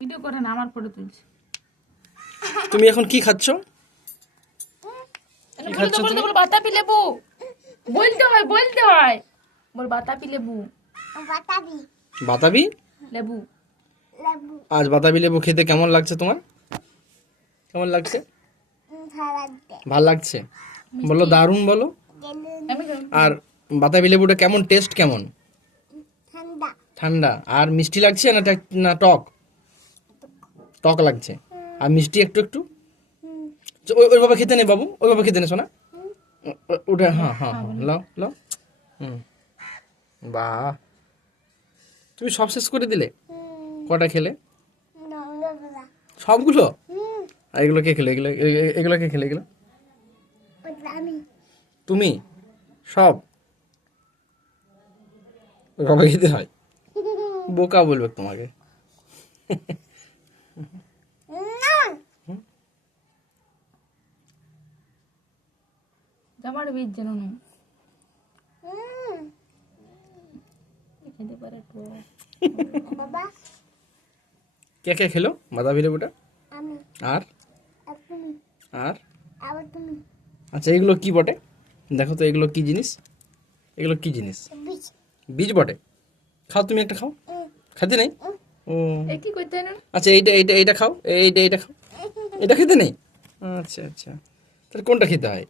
Video করে না, আমার ফটো তুলছে। তুমি এখন কি খাচ্ছ? কি খাচ্ছ তুমি? বল বাতাবি লেবু। বলতে হয় বল বাতাবি লেবু। বাতাবি লেবু। আজ বাতাবি লেবু খেতে কেমন লাগছে তোমার? কেমন লাগছে? ভাল লাগছে? বলো দারুণ বলো। আমি আর বাতাবি লেবুটা কেমন, টেস্ট কেমন? ঠান্ডা। আর মিষ্টি লাগছে না না টক? টক লাগছে। আর মিষ্টি একটু একটু। ওইভাবে খেতে নেই বাবু, ওইভাবে খেতে নে শোনা। ওটা হ্যাঁ হ্যাঁ হ্যাঁ, লাও লাও। হুম, বাহ, তুমি সব শেষ করে দিলে? কটা খেলে? সবগুলো? আর এগুলো কে খেলে? এগুলো কে খেলে? এগুলো তুমি? সব ওইভাবে খেতে হয়? বোকা বলবে তোমাকে। জামার বীজ জানো না খেতে পারে তো। কে কে খেলো বাতাবি লেবুটা? আর আর আচ্ছা, এগুলো কি বটে? দেখো তো এগুলো কি জিনিস? এগুলো কি জিনিস? বীজ বটে? খাও, তুমি একটা খাও। খেতে নেই? ও এ কি করতে না? আচ্ছা, এইটা এইটা এইটা খাও, এইটা খাও। এটা খেতে নেই? আচ্ছা আচ্ছা, তাহলে কোনটা খেতে হয়?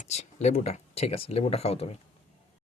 আচ্ছা, লেবুটা। ঠিক আছে, লেবুটা খাও তুমি।